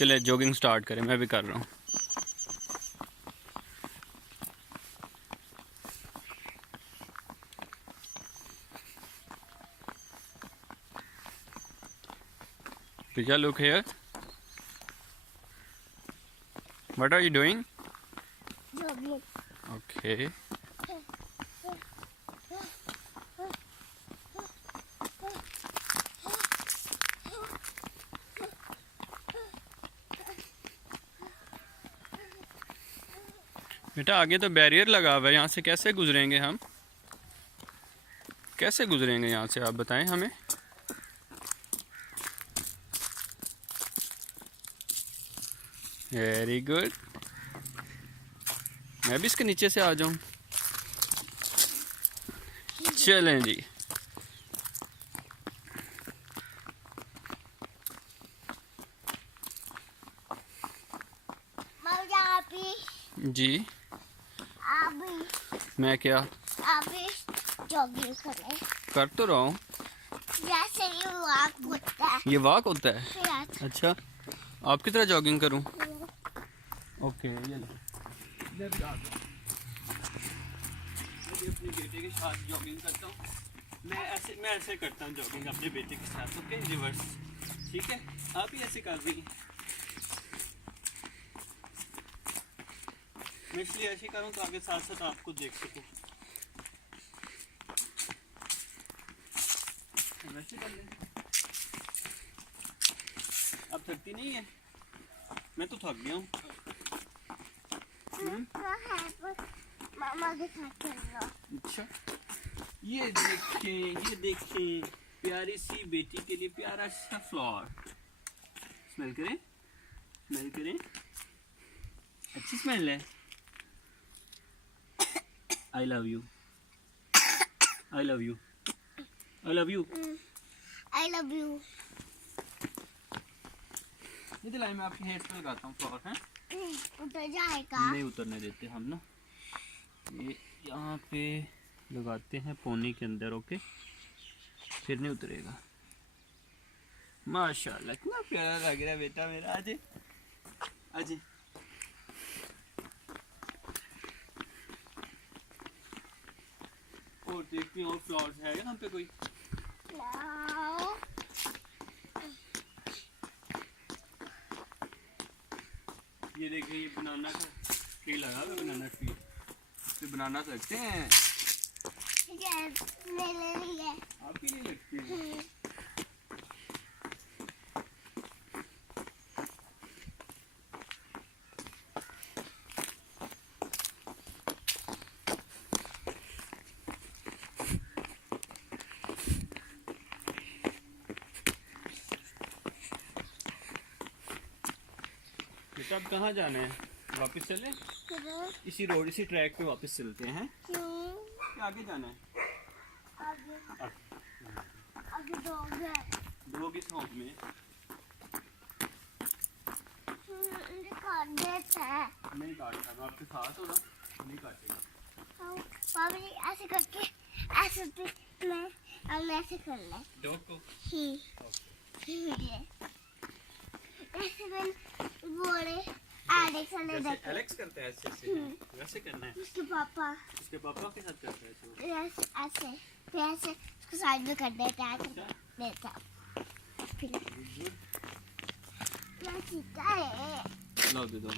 चले jogging start करें, मैं भी कर रहा हूँ। Priya, look here. What are you doing? Jogging. Okay. बेटा आगे तो बैरियर लगा हुआ है, यहाँ से कैसे गुजरेंगे हम? कैसे गुजरेंगे यहाँ से, आप बताएं हमें। Very good. मैं भी इसके नीचे से आ जाऊं? चलें जी। जी मैं क्या जॉगिंग करें। कर तो रहा हूँ। जैसे ये वॉक होता है। ये वॉक होता है? Yes. अच्छा, आपकी तरह जॉगिंग करूँ? ओके, ये लो। मैं अपने बेटे के साथ जॉगिंग करता हूँ। मैं ऐसे करता हूँ जॉगिंग अपने बेटे के साथ। Okay, reverse. ठीक है, आप ही ऐसे कर दीजिए। मैं इसलिए ऐसे करूँ तो आगे साथ साथ आपको देख सकूँ। वैसे कर लें। अब थकती नहीं है? मैं तो थक गया हूँ। मामा के साथ खेल लो। अच्छा, ये देखें प्यारी सी बेटी के लिए प्यारा सा फ्लावर। स्मेल करें, अच्छी स्मेल है। I love you. I love you. ये दिलाई मैं आपकी हेड पे लगाता हूँ फ्लावर है। उतर जाएगा। नहीं उतरने देते हम ना, ये यहाँ पे लगाते हैं पोनी के अंदर। ओके, फिर नहीं उतरेगा। माशाल्लाह कितना प्यारा लग रहा है बेटा मेरा। आज और देखती हूँ और फ्लावर्स है यहाँ पे कोई? No. ये देखिए, ये बनाना का ट्री लगा हुआ है। बनाना ट्री पे बनाना लगते हैं। Yes, मेरे लिए। आपके लिए लगते हैं? बेटा अब कहाँ जाना है? वापस चले? इसी रोड, इसी ट्रैक पे वापस चलते हैं। क्यों? आगे जाना है? आगे दो की सौंप में नहीं काटता। मैं आपके साथ हो ना, नहीं काटेगा। पापा ऐसे करके ऐसे मैं हम ऐसे कर ले। डॉग को ऐसे मैं बोले एलेक्स करता है ऐसे वैसे करना है। उसके पापा के साथ करता है ऐसे फिर ऐसे उसको साइड में कर देता है। देता फिर है। लो दे दो।